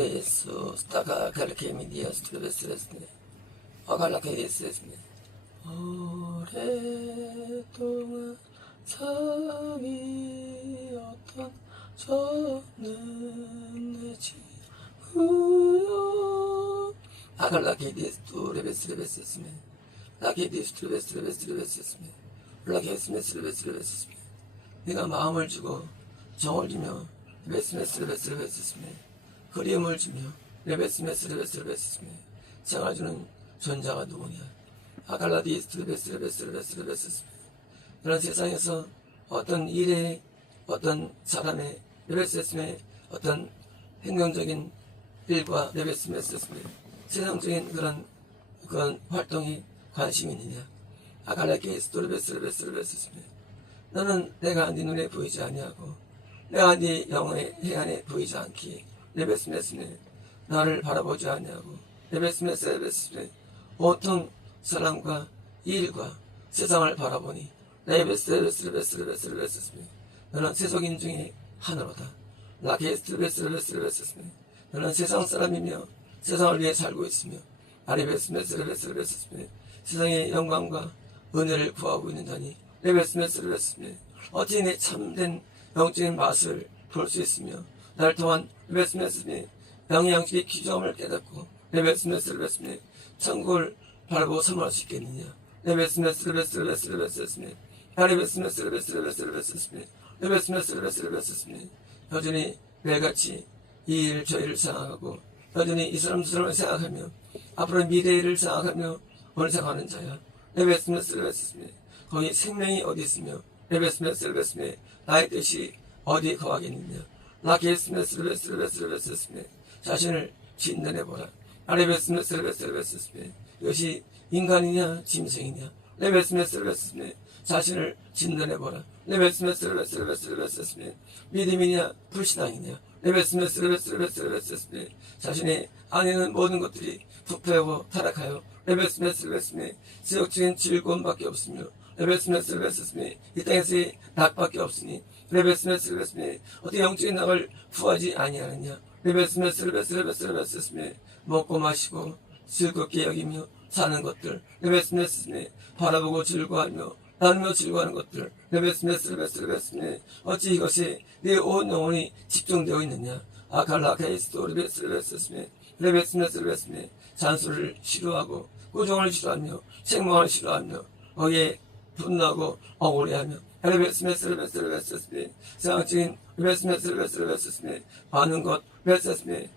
Adesso stacca qualche media stressne, qualche stressne. 오랫동안 잠이었던 저는 내 친구여. 아갈라케 디스투 레베스레베스스메, 라케 디스투 레베스레베스레베스스메, 라케 스메스레베스레베스스메. 내가 마음을 주고 정을 주며 레베스메스레베스레베스스메. 그리움을 주며 레베스메스레베스레베스스메. 생을 주는 존재가 누구냐? 아갈라디스트레베스레베스레베스레베스스메. 이런 세상에서 어떤 일에 어떤 사람의 레베스메 어떤 행정적인 일과 레베스메스메 세상적인 그런 활동이 관심이 있느냐? 아갈라디스트레베스레베스레베스스메. 너는 내가 네 눈에 보이지 아니하고 내가 네 영혼의 해안에 보이지 않기에 레베스메스메 나를 바라보지 아니하고 레베스메스메 온통 사람과 일과 세상을 바라보니 레베스메스메 너는 세속인 중에 하나로다. 라케스트레베스메 너는 세상 사람이며 세상을 위해 살고 있으며 아리베스메스레베스레베스메 세상의 영광과 은혜를 구하고 있는 자니 레베스메스레베스메 어찌 내 참된 영적인 맛을 볼 수 있으며 나를 통한 레베스메스메 영양식의 귀중함을 깨닫고 레베스메스레베스메 천국을 바라보고 선물할 수 있겠느냐. 레베스메스레베스레베스레베스메 아리베스메스레베스레베스레베스메 레베스메스레베스레베스메 여전히 매일같이 이 일 저 일을 생각하고 여전히 이 사람 저 사람을 생각하며 앞으로 미래를 생각하며 오늘 생각하는 자야. 레베스메스레베스메 거기 생명이 어디 있으며 레베스메스레베스메 나의 뜻이 어디에 거하겠느냐. 라케스메스레베스레베스레베스메 자신을 진단해보라. 아레베스메스레베스레베스메 이것이 인간이냐 짐승이냐. 레베스메스레베스메 자신을 진단해보라. 레베스메스레베스레베스메 믿음이냐 불신앙이냐. 레베스메스레베스레베스메 자신의 안에는 모든 것들이 부패하고 타락하여 레베스메스레베스메 지역적인 즐거움밖에 없으며 레베스메스레베스메 이 땅에서의 낙밖에 없으니 레베스메스레베스메 어떻게 영적인 낙을 구하지 아니하느냐. 레베스메스레베스레베스메 먹고 마시고 즐겁게 여기며 사는 것들 레베스메스메 바라보고 즐거워하며 나누며 즐거워하는 것들 레베스메스레베스메 어찌 이것이 내 온 영혼이 집중되어 있느냐. 아칼라케이스토 레베스메 레베스메스메 잔소리를 싫어하고 꾸중을 싫어하며 책망을 싫어하며 거기에 분노하고 억울해하며 레베스메스메 세상적인 레베스메스메 많은 것 레베스메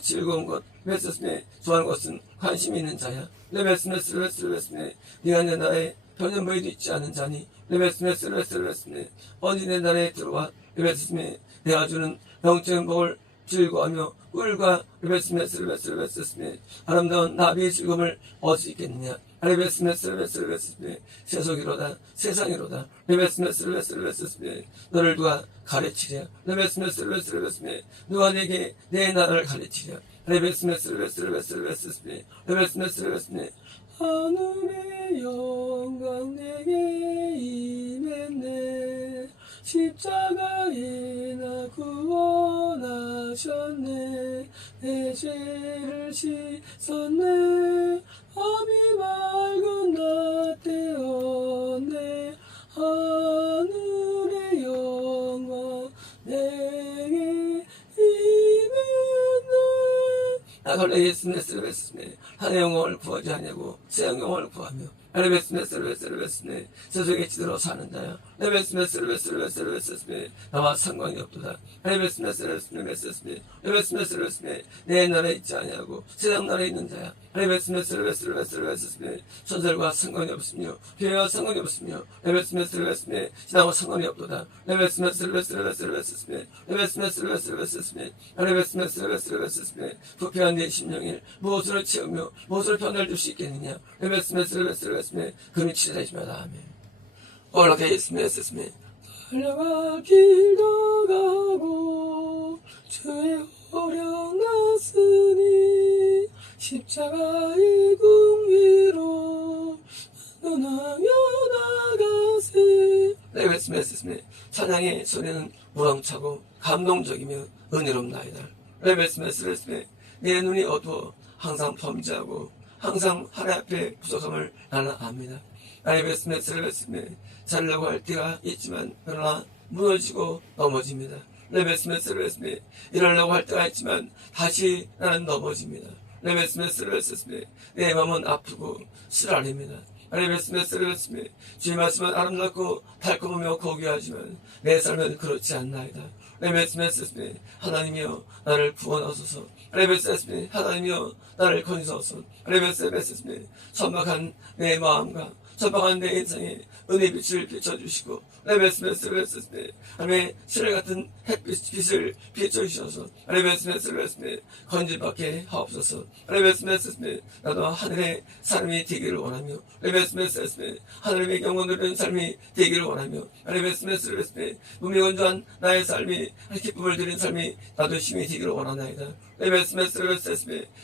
즐거운 것 레베스메 좋아하는 것은 관심이 있는 자야. 레베스메 네가 내 나라에 변연보이도 있지 않은 자니 레베스메 어디 내 나라에 들어와 레베스메 내가 주는 영적인 복을 즐거워하며 꿀과 레베스메 아름다운 나비의 즐거움을 얻을 수 있겠느냐. 레베스메 세속이로다 세상이로다 레베스메 너를 누가 가르치랴. 레베스메 누가 내게 내 나라를 가르치랴. 레베스메 하늘의 영광 내게 임했네. 십자가에 나 구원하셨네. 내 죄를 씻었네. 밤이 맑은 낮 되었네. 하늘의 영광 내게 임했네. 아칼레이스메스레베스메 하늘의 영광을 구하지 않냐고 세상 영광을 구하며 레베스메스레베스메 세속의 지대로 사는 자야. 레베스메스레베스메 나와 상관이 없도다. 레베스메스레베스메 내 나라에 있지 아니하고 세상 나라에 있는 자야. 레베스메스레베스메 선설과 상관이 없으며 교회와 상관이 없으며 레베스메스레베스메 신앙과 상관이 없도다. 레베스메스레베스메 부패한 내 심령을 무엇으로 채우며 무엇으로 변화를 줄 수 있겠느냐. 레베스메스레베스메 그는 치료하지 마라. 아멘. 올라게이스메스메 달려갈 길도 가고 주의 어령 났으니 십자가의 궁위로 떠나며 나가세. 레베스메스메 찬양의 소리는 우렁차고 감동적이며 은혜롭나이다. 레베스메스메 내 눈이 어두워 항상 범죄하고 항상 하나님 앞에 부족함을 나는 압니다. 레베스메 살려고 할 때가 있지만 그러나 무너지고 넘어집니다. 레베스메 일하려고 할 때가 있지만 다시 나는 넘어집니다. 레베스메 내 마음은 아프고 쓰라립니다. 레베스메 주의 말씀은 아름답고 달콤하며 고귀하지만 내 삶은 그렇지 않나이다. 레베스메 하나님이여 나를 구원하소서. 레베스메 하나님이여 나를 건지소서. 레베스메 선박한 내 마음과 선박한 내 인생에 은혜 빛을 비춰주시고 레베스메 하나님의 실을 같은 햇빛을 비춰주셔서 레베스메 건질받게 하옵소서. 레베스메 나도 하늘의 삶이 되기를 원하며 레베스메 하늘의 경험 누리는 삶이 되기를 원하며 레베스메 무미건조한 나의 삶이 기쁨을 드리는 삶이 나도 힘이 되기를 원하나이다. 레베스메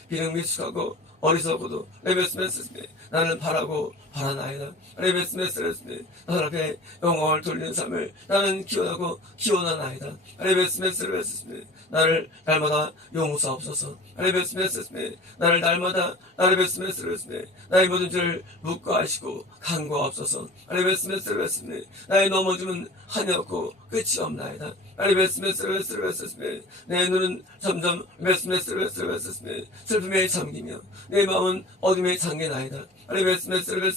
비능미숙하고 어리석어도 레베스메스메 나는 바라고 바라나이다. 레베스메스메 나는 앞에 영광을 돌리는 삶을 나는 기원하고 기원하나이다. 레베스메스메 나를 날마다 용서하옵소서. 레베스메스메 나를 날마다 레베스메스메 나의 모든 죄를 묵과하시고 간구하옵소서. 레베스메스메 나의 넘어짐은 한이 없고 끝이 없나이다. 레베스메스메 내 눈은 점점 레베스메스메 슬픔에 잠기며 내 마음은 어둠에 잠겨나이다. 레베스메스메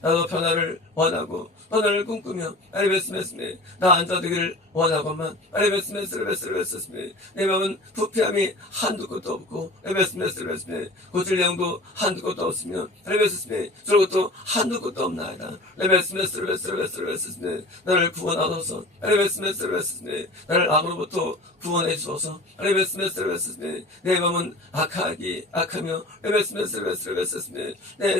나도 변화를 원하고 변화를 꿈꾸며 레베스메스메 나 앉아되기를 원하고만 레베스메스메 내 마음은 부패함이 한두 곳도 없고 레베스메스메 고칠 내용도 한두 곳도 없으며 레베스메 줄 것도 한두 곳도 없나이다. 레베스메스메 나를 구원하소서. 레베스메스메 나를 악으로부터 구원해 주소서. 레베스메스메 내 마음은 악하며 레베스메스메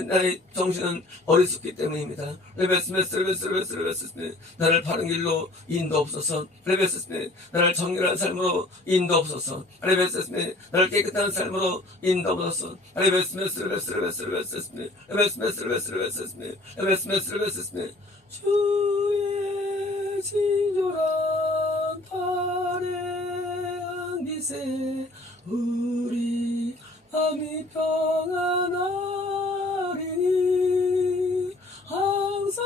나의 정신은 어리석기 때문입니다. 레베스메스메 나를 바른 길로 인도옵소서. 레베스메 나를 정결한 삶으로 인도옵소서. 레베스메 나를 깨끗한 삶으로 인도옵소서. 레베스메스메 주의 진솔한 발에 빛에 우리 마음이 평안하리니 항상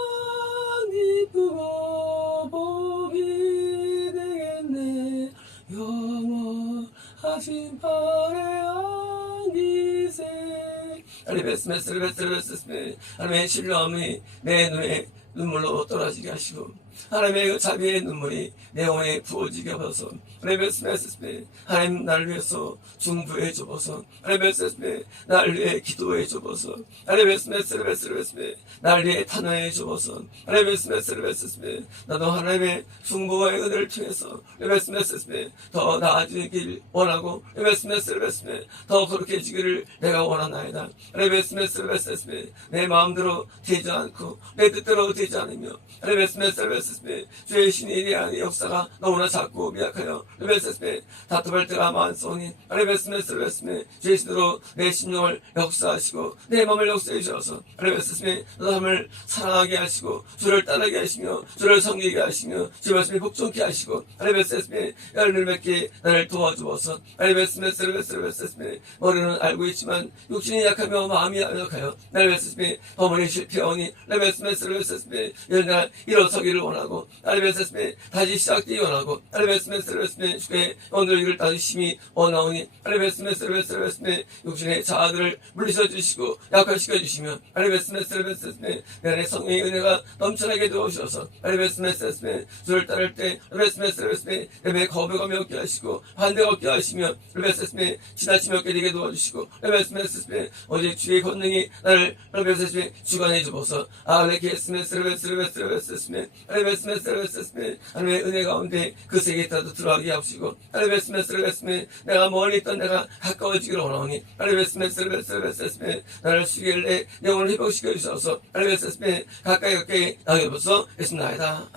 기쁘고 복이 되겠네. 영원하신 발에 안기세. 레베스메 하나님의 신령함이 내 눈에 눈물로 떨어지게 하시고 하나님의 그 자비의 눈물이 내 영혼에 부어지게 하소서. 레베스메 하나님 나를 위해서 중부해 주소서. 레베스메 나를 위해 기도해 주소서. 레베스메 나를 위해 탄원해 주소서. 레베스메 나도 하나님의 중부와의 은혜를 통해서 레베스메 더 나아지길 원하고 레베스메 더 그렇게 지기를 내가 원하나이다. 레베스메 내 마음대로 되지 않고 내 뜻대로 되지 않으며 레베스메 주의 신의 일의 역사가 너무나 작고 미약하여 레베스메 다투할 때가 많소니 레베스메 주의 신으로 내 심령을 역사하시고 내 마음을 역사해 주셔서 레베스메 사람을 사랑하게 하시고 주를 따르게 하시며 주를 섬기게 하시며 주의 말씀에 복종케 하시고 레베스메 열매를 맺게 나를 도와주어서 레베스메 머리는 알고 있지만 육신이 약하며 마음이 약하여 레베스메 어머니 실패하오니 레베스메 열날 일어서기를 원하고 레베스메 다시 시작되기 원하고 레베스메 주의 오늘 일을 다시 심히 원하오니 레베스메 육신의 자아들을 물리쳐 주시고 약화시켜 주시며 레베스메 내 안에 성령의 은혜가 넘쳐나게 되어주셔서 레베스메 주를 따를 때 레베스메 내 거부감이 없게 하시고 반대가 없게 하시며 레베스메 지나침이 없게 되게 도와주시고 레베스메 오직 주의 권능이 나를 레베스메 주관해 주소서. 아레케스메 레베스메 하나님의 은혜 가운데 그 세계에 따라 들어가게 하시고 레베스메 내가 멀리 있던 내가 가까워지기를 원하오니 레베스메 나를 수기를 내 영혼을 회복시켜 주셔서 레베스메 가까이 나게 보소 했습니다.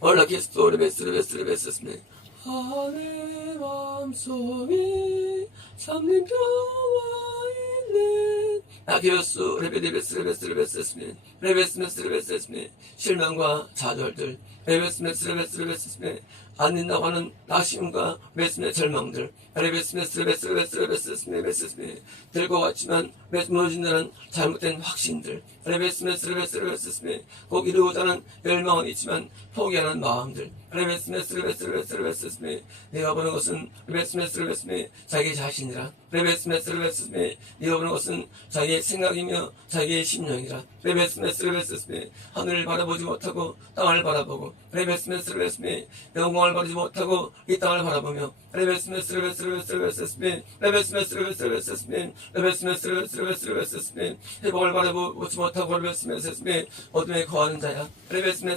올라키스토 레베스메 내 마음속에 참는 평화있네. 아기어수 레베스메 실망과 좌절들 레베스메 안 된다고 하는 낙심과 레베스메 절망들 레베스메 들고 갔지만 무너진다는 잘못된 확신들 레베스메 꼭 이루고자 하는 열망은 있지만 포기하는 마음들 레베스메 내가 보는 것은 레베스메 자기 자신이라 레베스메 내가 보는 것은 자기의 생각이며 자기의 심령이라 레베스메 하늘을 바라보지 못하고 땅을 바라보고 레베스메 영광을 바라보지 못하고 이 땅을 바라보며 레베스메 회복을 바라보지 못하고 레베스메 어둠에 거하는 자야 레베스메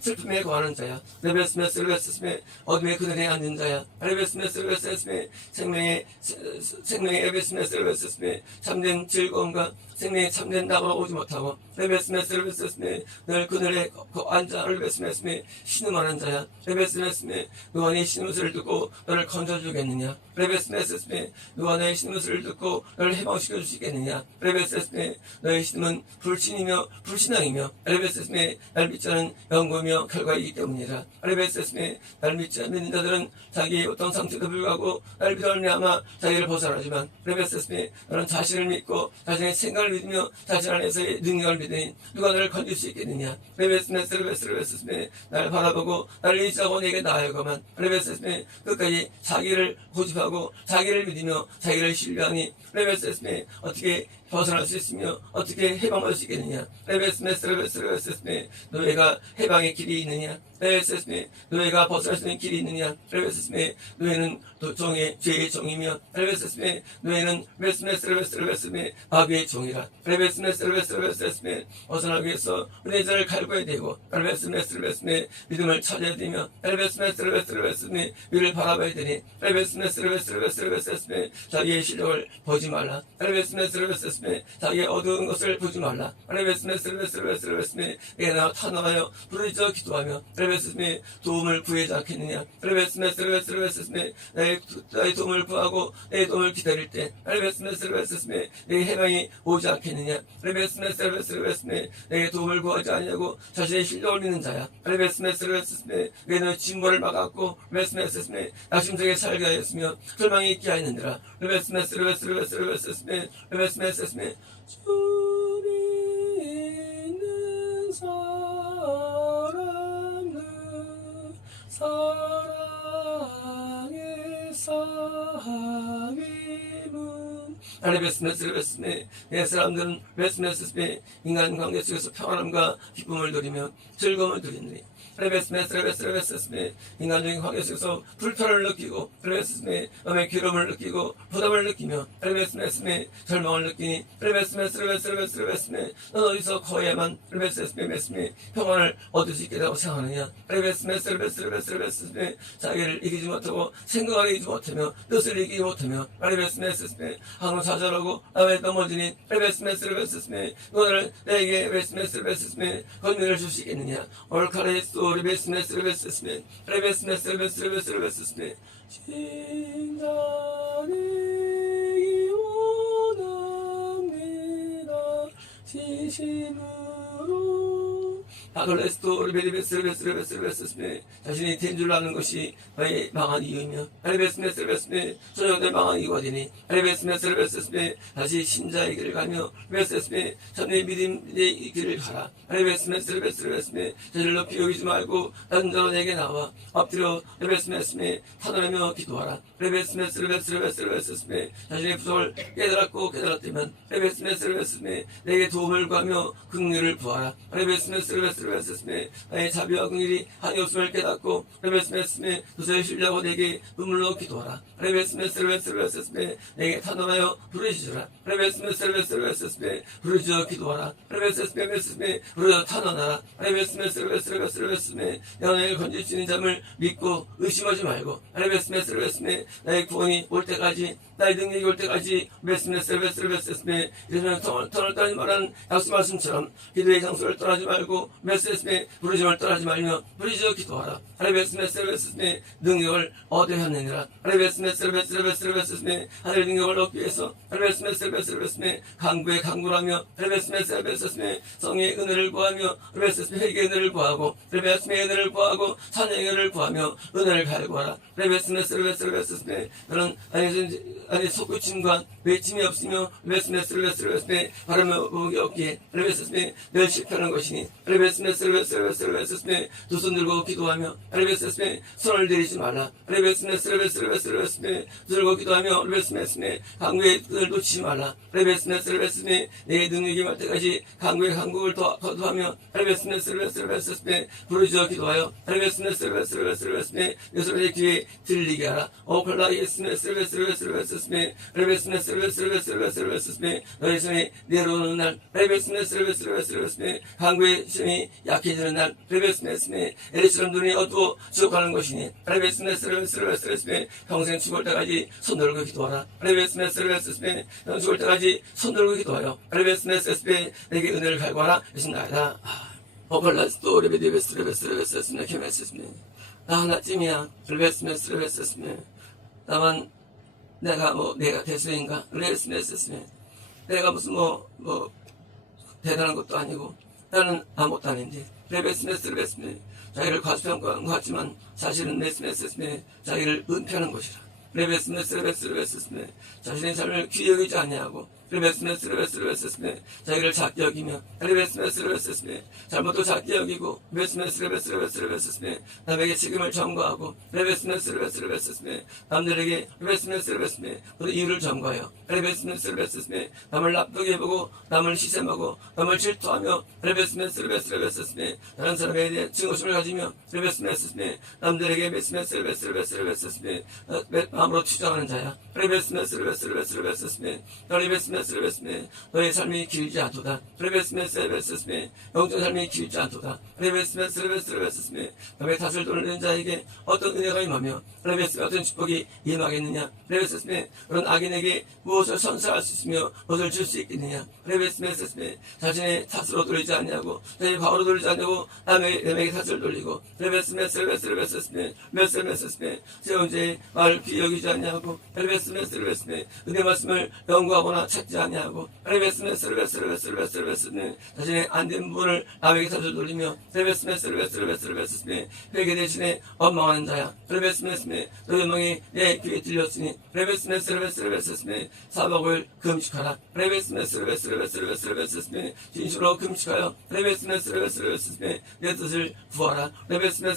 슬픔에 거하는 자야 레베스메 어둠의 그늘에 앉은 자야 레베스메 생명의 레베스메 참된 즐거움과 생명의 참된 낙으로 오지 못하고 레베스메스메 늘 그늘에 앉아 레베스메스메 신음하는 자야. 레베스메스메 누가 내 신음소리를 듣고 너를 건져주겠느냐. 레베스메스메 누가 내 신음소리를 듣고 너를 해방시켜 주시겠느냐. 레베스메 너의 신음은 불신이며 불신앙이며 레베스메 날 믿지 않은 연구며 결과이기 때문이라. 레베스메 날 믿지 않는 자들은 자기의 어떤 상태도 불구하고 날 믿으려 아마 자기를 벗어나지만 레베스메 너는 자신을 믿고 자신의 생각을 믿으며 자신 안에서의 능력을 믿으니 누가 너를 건질 수 있겠느냐. 레베스메 날 바라보고 나를 의지하고 내게 나아가만 레베스메 끝까지 자기를 고집하고 자기를 믿으며 자기를 신뢰하니 레베스메 어떻게 벗어날 수 있으며 어떻게 해방할 수 있겠느냐. 레베스메 너희가 해방의 길이 있느냐. 레베스메 너희가 벗어날 수 있는 길이 있느냐. 레베스메 너희는 종의 죄의 종이며 레베스메 너희는 레베스메 마귀의 종이라. 레베스메 벗어나기 위해서 우리의 자를 갈고야 되고 레베스메 믿음을 찾아야 되며 레베스메 위를 바라봐야 되니 레베스메 자기의 실력을 보지 말라. 레베스메 자기의 어두운 것을 보지 말라. 레베스메 내게 나 탄원하여 부르짖어 기도하며 레베스메 도움을 구하지 않겠느냐. 레베스메 나의 도움을 구하고 내 도움을 기다릴 때 레베스메 내 해방이 오지 않겠느냐. 레베스메 내게 도움을 구하지 않냐고 자신의 실력을 믿는 자야. 레베스메 왜 너의 진보를 막았고 레베스메 낙심되게 살게 하였으며 절망이 있게 하였느니라. 레베스메 주님 있는 사람은 사랑의 사귐은 레베스메 내 사람들은 레베스메 인간관계 속에서 평안함과 기쁨을 누리며 즐거움을 누리느니 레베스메 인간적인 관계 속에서 불편을 느끼고 레베스메 마음의 괴로움을 느끼고 부담을 느끼며 레베스메 절망을 느끼니 레베스메 넌 어디서 거해야만 레베스메 평안을 얻을 수 있겠다고 생각하느냐. 레베스메 자기를 이기지 못하고 생각을 이기지 못하며 뜻을 이기지 못하며 레베스메 항상 좌절하고 나에 넘어지니 레베스메 너를 내게 레베스메 권면을 줄 수 있겠느냐. 올카레스 레베스메 진단이기 원합니다. 진심으로 아글레스토 레베스메 자신이 된 줄 아는 것이 나의 망한 이유이며 레베스메 저녁에 망한 이유가 되니 레베스메 다시 신자의 길을 가며 레베스메 참내 믿음의 길을 가라. 레베스메 자신을 높이 여기지 말고 다른 자로 내게 나와 엎드려 레베스메 탄원하며 기도하라. 레베스메 자신의 부족을 깨달았다면 레베스메 내게 도움을 구하며 긍휼을 구하라. 레베스메 나의 자비와 긍휼이 한이 없음을 깨닫고 레베스메 도저히 신뢰하고 내게 눈물로 기도하라. 레베스메 내게 탄원하여 부르짖으라. 레베스메 부르짖어 기도하라. 레베스메 부르짖어 탄원하라. 레베스메 너를 건질 수 있는 잠을 믿고 의심하지 말고 레베스메 나의 구원이 올 때까지 나의 능력이 올 때까지 레베스메 이러면 터널 떠나지 말라는 약속 말씀처럼 기도의 장소를 떠나지 말고 레베스메 부르짖음을 떠나지 말며 부르짖어 기도하라. 레베스메 능력을 얻어야 하느니라. 레베스메 하늘의 능력을 얻기 위해서 레베스메 강구에 강구하며 레베스메 성의 은혜를 구하며 레베스메 회개의 은혜를 구하고 레베스메 은혜를 구하고 찬양의 은혜를 구하며 은혜를 갈구하라. 레베스메 너는 안에 속구침과 외침이 없으며 레베스메 바람의 부목이 없기에 레베스메 늘 실패하는 것이니 레베스메 두 손 들고 기도하며 레베스메 손을 내리지 말라. 레베스메 들고 기도하며 레베스메 강구의 끈을 놓치지 말라. 레베스메 내 능력이 말 때까지 강구의 강국을 거두하며 레베스메 부르짖어 기도하여 레베스메 내 소리의 귀에 들리게 하라. 오클라 예스메 레베스메 너의 손이 내려오는 날 레베스메 강구의 힘이 믿음이 약해지는 날 레베스메스메 에리처럼 눈이 어두워 죽어가는 것이니 레베스메스메 평생 죽을 때까지 손 들고 기도하라. 레베스메스메 평생 죽을 때까지 손 들고 기도하여 레베스메스메 내게 은혜를 갈구하라 하신다이다. 버벌라스도 레베스메 케메스메 나 하나쯤이야. 레베스메 나만 내가 대수인가? 레베스메 내가 무슨 대단한 것도 아니고 나는 아무것도 아닌데 레베스메 자기를 과소평가한 것 같지만 사실은 메스메 자기를 은폐하는 것이라. 레베스메 자신의 삶을 귀히 여기지 아니하고 레베스메 자기를 작게 여기며 레베스메 잘못도 작게 여기고 레베스메 남에게 책임을 전가하고 레베스메 남들에게 레베스메 그 이유를 전가하여 레베스메 남을 나쁘게 보고 남을 시샘하고 남을 질투하며 레베스메 다른 사람에 대해 증오심을 가지며 레베스메 남들에게 메스메 마음으로 추정하는 자야. 레베스메 너의 삶이 길지 않도다. 레베스메 영적 삶이 길지 않도다. 레베스메 남의 탓을 돌리는 자에게 어떤 은혜가 임하며 레베스메 어떤 축복이 임하겠느냐. 레베스메 그런 악인에게 무엇을 선사할 수 있으며 무엇을 줄 수 있겠느냐. 레베스메 자신의 탓으로 돌리지 않냐고 자신의 과오로 돌리지 않냐고 남에게 탓을 돌리고 레베스메 세운 자의 말을 귀히 여기지 않냐고 레베스메 은혜 말씀을 연구하거나 찾지 않냐고 레베스메 자신의 안된 부분을 남에게 탓을 돌리며 레베스메 회개 대신에 원망하는 자야. 레베스메 너의 명이 내 귀에 들렸으니 레베스메 사박을 금식하라. 레베스메 진실로 금식하여 레베스메 내 뜻을 구하라. 레베스메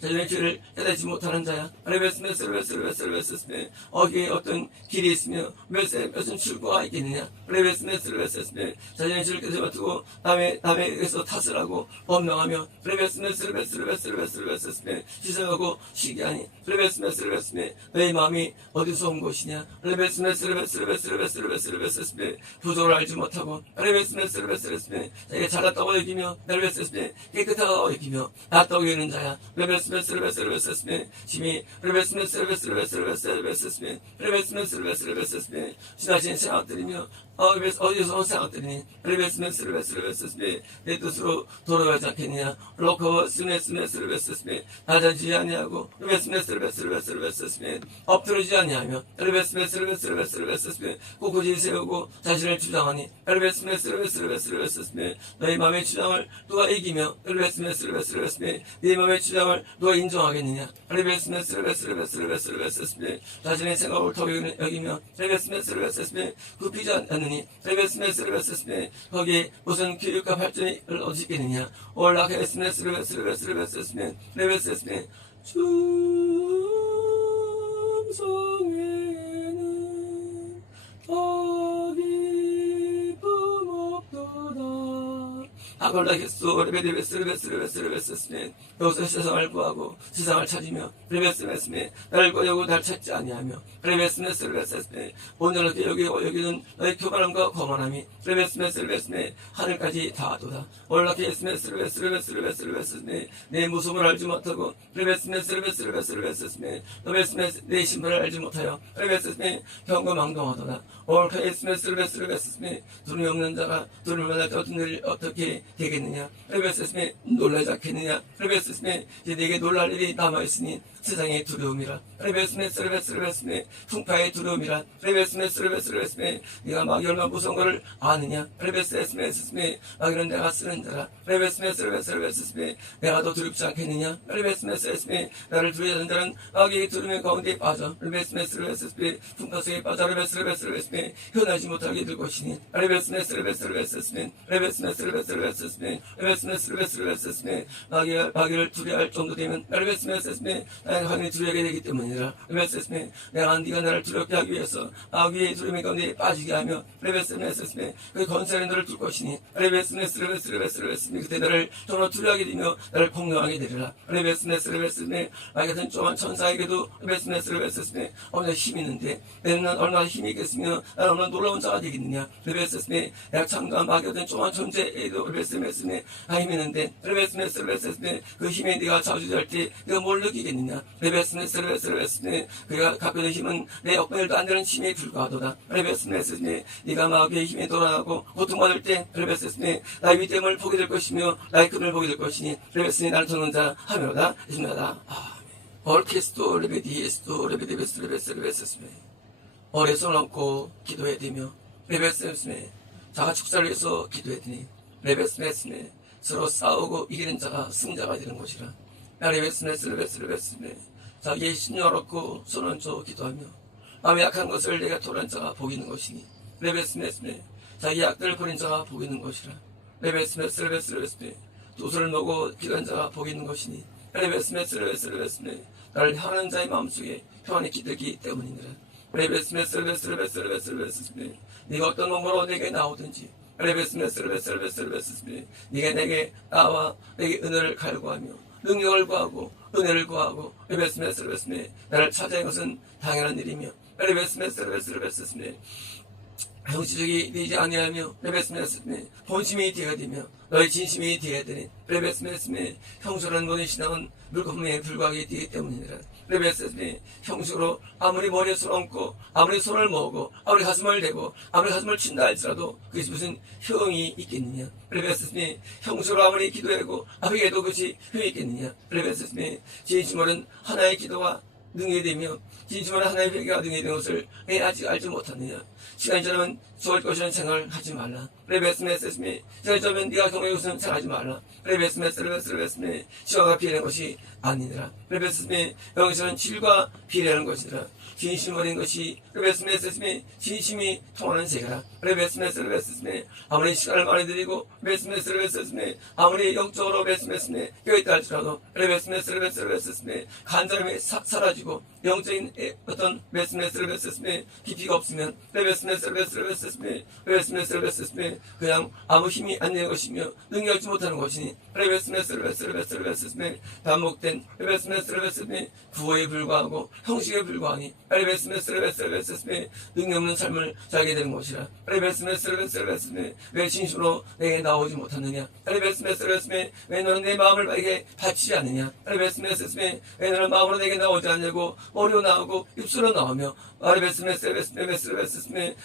자신의 죄를 깨닫지 못하는 자야. 레베스메 어기에 어떤 길이 있으며 몇은 출구가 있겠느냐. 레베스메 자신의 죄를 깨닫지 못하고 남에게서 탓을 하고 원망하며 레베스메 시선하고 시기하니 레베스메 너의 마음이 어디서 온 것이냐. 레베스메 부족을 알지 못하고 레베스메 자기가 잘났다고 여기며 레베스메 깨끗하다고 여기며 낫다고 여기는 자야. 레베스메 심히 레베스메 지나친 생각들이며 어디서 온 생각들이니 레베스메 내 뜻으로 돌아가지 않겠느냐. 로커 스메스메 낮아지지 아니하고 레베스메 엎드러지지 아니하며 레베스메 꼿꼿이 세우고 자신을 주장하니 레베스메 너의 마음의 주장을 누가 이기며 레베스메 네 마음의 주장을 누가 인정하겠느냐. 레베스메 자신의 생각을 더 여기며 레베스메 굽히지 않느니 레베스메 거기에 무슨 교육과 발전을 얻을 있겠느냐. 올라케스메 레베스메 충성에는 더 기쁨 없도다. 아골라게스 레베스메 여기서 세상을 구하고 세상을 찾으며 레베스메 나를 구하고 날 찾지 아니하며 레베스메 온전하게 여기는 너의 교만함과 거만함이 레베스메 하늘까지 닿아도다. 올라게스메 내 모습을 알지 못하고 레베스메 레베스메 내 신분을 알지 못하여 레베스메 경거망동하도다. 올라게스메 두려움이 없는 자가 두려움을 만날 때 어떤 일이 어떻게 되겠느냐. 레베스메 놀라지 않겠느냐. 레베스메 이제 내게 놀랄 일이 남아있으니 세상의 두려움이라. 레베스메 풍파의 두려움이라. 레베스메 네가 마귀 얼마나 무서운 것을 아느냐. 레베스메 마귀는 내가 쓰는 자라. 레베스메 내가 더 두렵지 않겠느냐. 레베스메 나를 두려워하는 자는 마귀의 두려움 가운데 빠져. 레베스메 풍파 속에 빠져. 레베스메 현하지 못하게 될 것이니 레베스메 마귀를 두려워할 정도 되면 레베스메 하나님이 두렵게 되기 때문이라. 레베스메 내가 네가 나를 두렵게 하기 위해서 아귀의 두려움의 가운데 빠지게 하며 레베스메 그 건설에 너를 둘 것이니 레베스메 그때 너를 정말 두려워하게 되며 나를 공경하게 되리라. 레베스메 나 같은 조그만 천사에게도 레베스메 얼마나 힘이 있는데 내는 얼마나 힘이 있겠으며 나는 얼마나 놀라운 자가 되겠느냐. 레베스메 약창과 마귀 같은 조그만 존재에도 레베스메 힘이 있는데 레베스메 그 힘에 네가 좌우지할 때 네가 뭘 느끼겠느냐. 레베스메 그가 갖고 있는 힘은 내 역병일도 안 되는 힘에 불과하도다. 레베스메 네가 마귀의 힘에 돌아가고 고통받을 때 레베스메 나의 위대함을 보게 될 것이며 나의 끈을 보게 될 것이니 레베스메 나를 돕는 자 하며로다. 예수님이다. 얼케스토 레베디에스토 레베스메 어뢰 손을 얹고 기도해야 되며 레베스메 자가 축사를 위해서 기도해야 되니 레베스메 서로 싸우고 이기는 자가 승자가 되는 것이라. 레베스메 자기의 신념을 얻고 손을 얹어 기도하며 마음의 약한 것을 내가 토란 자가 복이 있는 것이니 레베스메 자기 약들을 버린 자가 복이 있는 것이라. 레베스메 두 손을 놓고 기도한 자가 복이 있는 것이니 레베스메 나를 향하는 자의 마음속에 평안이 깃들기 때문이니라. 레베스메 네가 어떤 몸으로 내게 나오든지 레베스메 네가 내게 나와 내게 은혜를 갈구하며 능력을 구하고 은혜를 구하고 레베스메 나를 찾아낸 것은 당연한 일이며 레베스메 형식적이 되지 아니하며 레베스메 본심이 되어야 되며 너의 진심이 되어야 되니 레베스메 형수라는 모든 신앙은 물거품에 불과하게 되기 때문이라. 레베스메 형수로 아무리 머리에 손을 얹고 아무리 손을 모으고 아무리 가슴을 대고 아무리 가슴을 친다 할지라도 그것이 무슨 효용이 있겠느냐. 레베스메 형수로 아무리 기도하고 아무리 해도 그것이 효용이 있겠느냐. 레베스메 진심으로는 하나의 기도가 능히 되며 진심으로 하나의 회개가 능히 되는 것을 왜 아직 알지 못하느냐. 시간이 지나면 좋을 것이라는 생각을 하지 말라. 레베스메 시간이 지나면 네가 경험해 것은 생각하지 말라. 레베스메 시간과 비례하는 것이 아니니라. 레베스메 영에서는 질과 비례하는 것이니라. 진심 어린 것이 레베스메 진심이 통하는 세계라. 레베스메 아무리 시간을 많이 들이고 레베스메 아무리 영적으로 레베스메 껴있다 할지라도 레베스메 간절함이 싹 사라지고 영적인 어떤 레베스메 깊이가 없으면 레베스메 그냥 아무 힘이 안 되는 것이며 능력하지 못하는 것이니 레베스메 반복된 레베스메 구호에 불과하고 형식에 불과하니 레베스메 능력 없는 삶을 살게 되는 것이라. 레베스메 왜 진심으로 내게 나오지 못하느냐. 레베스메 왜 너는 내 마음을 내게 바치지 않느냐. 레베스메 왜 너는 마음으로 내게 나오지 않냐고 머리로 나오고 입술로 나오며 레베스메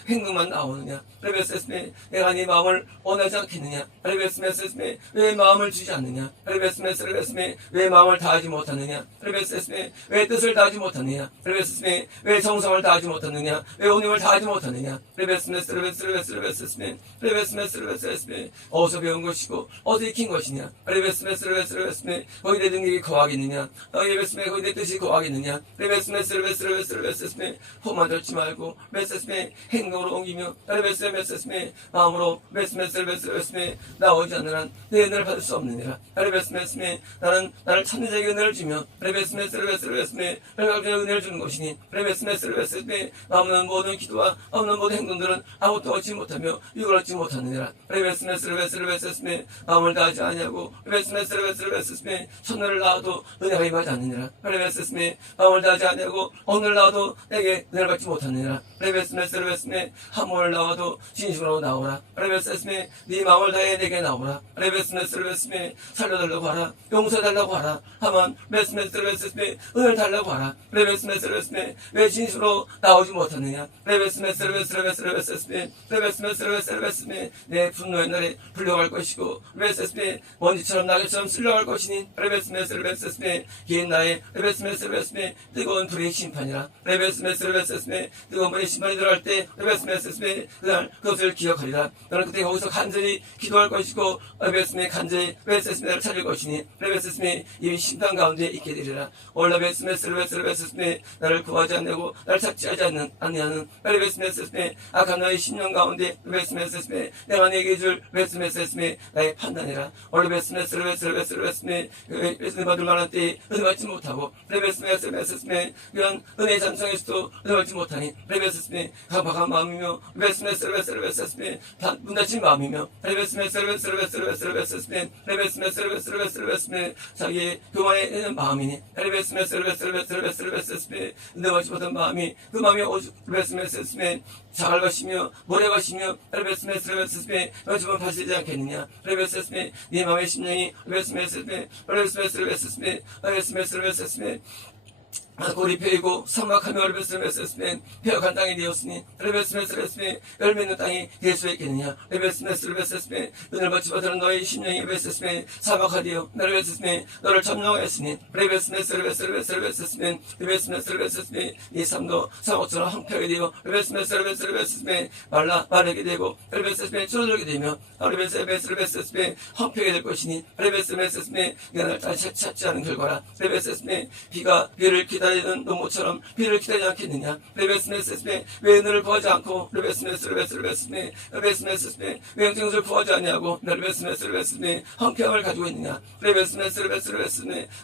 행동만 나오느냐. 레베스메 내가 네 마음을 원하지 않겠느냐. 레베스메 왜 마음을 주지 않느냐. 레베스메 왜 마음을 다하지 못하느냐. 레베스메 왜 뜻을 다하지 못하느냐. 레베스메 왜 정성을 다하지 못하느냐. 왜 온힘을 다하지 못하느냐. 레베스메 어디서 배운 것이고 어디서 익힌 것이냐. 레베스메 거기 내 능력이 거하겠느냐. 레베스메 거기 내 뜻이 거하겠느냐. 레베스메 폼만 들지 말고 레베스메 행동으로 옮기며 레베스메 마음으로 레베스메 나오지 않는 한 내 은혜를 받을 수 없느니라. 레베스메 나는 나를 찾는 자에게 은혜를 주며 레베스메 은혜를 주는 것이니 레베스메 없는 모든 기도와 없는 모든 행동들은 아무것도 얻지 못하며 유익을 얻지 못하느니라. 레베스메 마음을 다하지 아니하고 레베스메 천년을 낳아도 은혜가 임하지 않느니라. 레베스메 마음을 다하지 아니하고 오늘 낳아도 내게 은혜를 받지 못하느니라. 레베스메 한몸을 나와도 진심으로 나오라. 레베스메 네 마음을 다해 내게 나오라. 레베스메 살려달라고 하라. 용서해달라고 하라. 하면 레베스메 은혜를 달라고 하라. 레베스메 왜 진심으로 나오지 못하느냐. 레베스메 내 분노의 날에 불려갈 것이고 레베스메 먼지처럼 낙엽처럼 쓸려갈 것이니 레베스메 긴 나의 레베스메 뜨거운 불의 심판이라. 레베스메 뜨거운 불의 심판이 들어갈 때 레베스메 그날 그것을 기억하리라. 너는 그때 거기서 간절히 기도할 것이고 레베스메 간절히 레베스메를 찾을 것이니 레베스메 이 심판 가운데 있게 되리라. 올 레베스메 나를 구하지 바라보지 않고 나를 착지하지 않냐는 레베스메스메 악한 나의 심령 가운데 레베스메스메 내가 내게 줄 레베스메스메 나의 판단이라 레베스메 은혜 받을 만한 때에 은혜 받지 못하고 레베스메 이런 은혜의 잠성에서도 은혜 받지 못하니 레베스메 강박한 마음이며 레베스메 문 닫힌 마음이며 레베스메 자기의 교만의 마음이니 레베스메 은혜 받지 못한 마음이 그 마음이 오직 레베스메 자갈 것이며 모래 것이며 레베스메 요즘은 발생되지 않겠느냐 레베스메 네 마음의 심령이 레베스메 골이 펴이고 삼막하며 레베스메 펴간 땅이 되었으니 레베스메 열매 있는 땅이 될 수 있겠느냐 레베스메 은혜를 받지 못하는 너의 심령이 레베스메 사막하되어 레베스메 너를 점령하였으니 레베스메 네 삶도 사막처럼 황폐하게 되어 레베스메 마르게 되고 레베스메 줄어들게 되며 레베스메 황폐하게 될 것이니 레베스메 네가 날 찾지 않은 결과라 레베스메 비가 비를 기다리는 농부처럼 비를 기다리지 않겠느냐 레베스메 왜 너를 구하지 않고 레베스메 왜 영생을 구하지 않냐고 레베스메 황폐함을 가지고 있느냐 레베스메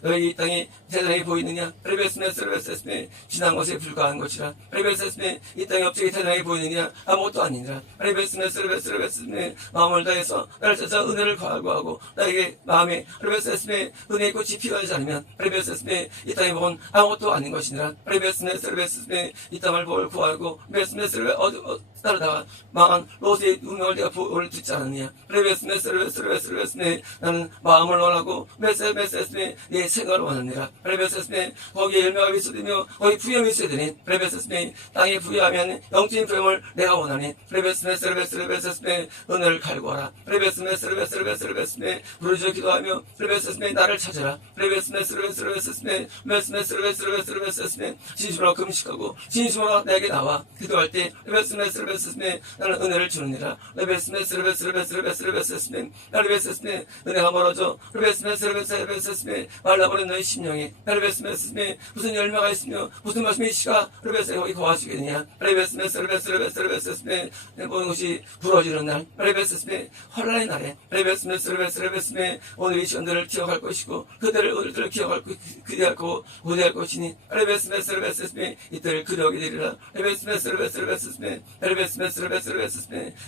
너희 이 땅이 대단히 보이느냐 레베스메 지난 것에 불과한 것이라 레베스메 이 땅의 업적이 대단히 보이느냐 아무것도 아니니라 레베스메 마음을 다해서 나를 찾아 은혜를 구하고 나에게 마음에 레베스메 은혜의 꽃이 피어나지 않으면 레베스메 이 땅에 먹은 아무것도 아닌 것이니라 레베스메 이 땅을 구하고 레베스메 따르다가 망한 롯의 운명을 내가 보호를 듣지 않았느냐 레베스메 나는 마음을 원하고 메세메 내 생각을 원하느니라 레베스메 거기에 열매가 있어되며 거기 부염이 있어야 되니 레베스메 땅에 부여하면 영적인 부염을 내가 원하니 레베스메 은혜를 갈구하라 레베스메 부르짖어 기도하며 레베스메 나를 찾으라 레베스메 진심으로 금식하고 진심으로 내게 나와 기도할 때 레베스메 나는 은혜를 주느니라 레베스메 은혜가 멀어져 레베스메 말라버린 너의 심령이 레베스메 무슨 열매가 있으며 무슨 말씀의 씨가 레베스메 거기 거하시겠느냐 레베스메 내 모든 것이 부러지는 날 레베스메 환란의 날에 레베스메 오늘 이 시간들을 기억할 것이고 그들을 오늘들을 기대할 것이니 레베스메 이때를 그려오게 되리라 레베스메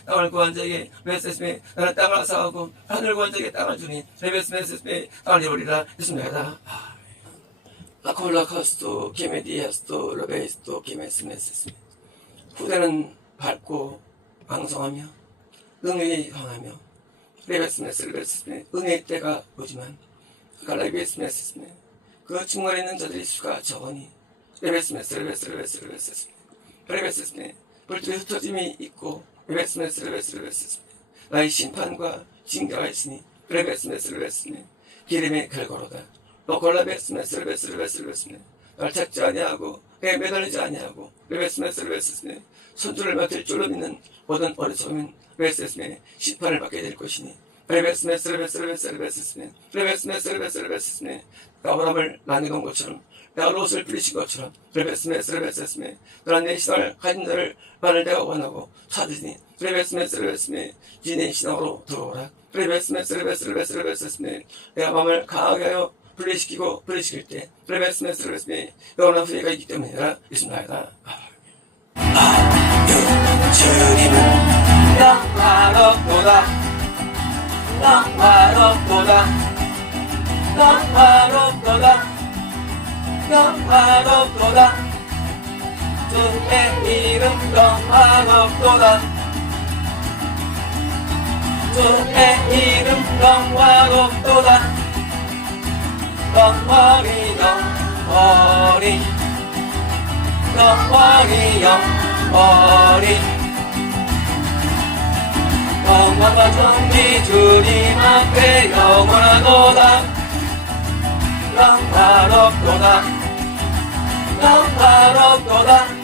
땅을 구한 자에게 레베스메 나는 땅을 사하고 하늘을 구한 자에게 땅을 주니 레베스메 땅을 이루리라 있습니다. 라콜라카스토 키메디아스토 레베이스토 키메스메스메 후대는 밝고 왕성하며 능력이 강하며 레베스메 은혜의 때가 오지만 레베스메 그 중간에 있는 자들의 수가 적으니 레베스메 불길에 흩어짐이 있고 레베스메 나의 심판과 징계가 있으니 레베스메 기름의 결과로다 로콜라베스메 날 찾지 아니하고 내 매달리지 아니하고 레베스메 손줄을 맡을 줄로 믿는 모든 어리석음인 레베스메 심판을 받게 될 것이니 레베스메 아브라함을 나뉘던 것처럼 내가 롯을 부리신 것처럼 레베스메 너는 내 신앙을 가진 자를 말을 내가 원하고 찾으니 레베스메 네 신앙으로 들어오라 레베스메 내가 마음을 강하게 하여 분리시키고 분리시킬 때 레베스메 영원한 후회가 있기 때문이라 있습니다. 주님은 영화롭도다 영화롭도다 영화롭도다 영화롭도다 주의 이름 영화롭도다 주의 이름 영화롭도다 영원히 영원히 영원히 영원히 영원과 존귀 주님 앞에 영원하도다 영화롭도다 영화롭도다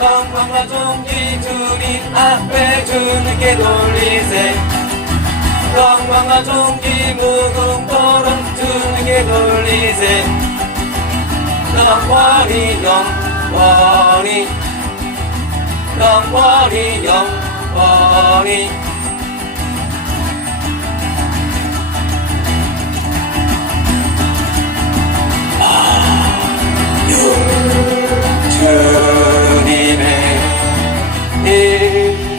영광과 존귀 주님 앞에 주님께 돌리세 영광과 존귀 무궁토록 주님께 돌리세 영원히 영원히 영원히 영원히 영원히 주님의 이름